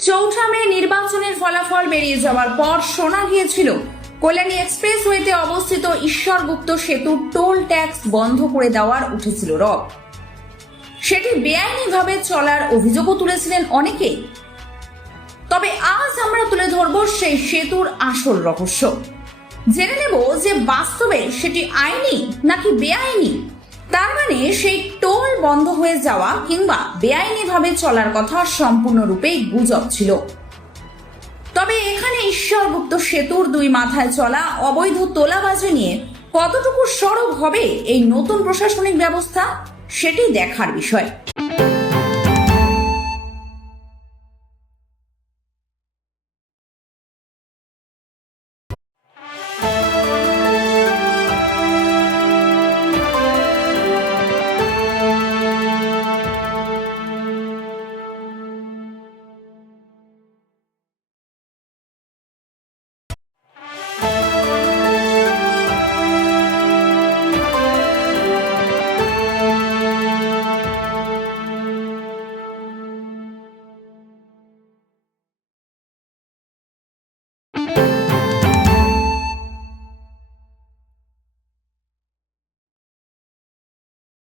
চৌঠা মে নির্বাচনের ফলাফল বেরিয়ে যাওয়ার পর শোনা গিয়েছিল কল্যাণী এক্সপ্রেসওয়েতে অবস্থিত ঈশ্বরগুপ্ত সেতুর টোল ট্যাক্স বন্ধ করে দেওয়ার উঠেছিল রব। সেটি বেআইনিভাবে চলার অভিযোগও তুলেছিলেন অনেকেই। তবে আজ আমরা তুলে ধরব সেই সেতুর আসল রহস্য। জেনে নেব যে বাস্তবে সেটি আইনি নাকি বেআইনি। তার মানে সেই টোল বন্ধ হয়ে যাওয়া কিংবা বেআইনিভাবে চলার কথা সম্পূর্ণরূপেই গুজব ছিল। তবে এখানে ঈশ্বরগুপ্ত সেতুর দুই মাথায় চলা অবৈধ তোলাবাজি নিয়ে কতটুকু সরব হবে এই নতুন প্রশাসনিক ব্যবস্থা, সেটি দেখার বিষয়।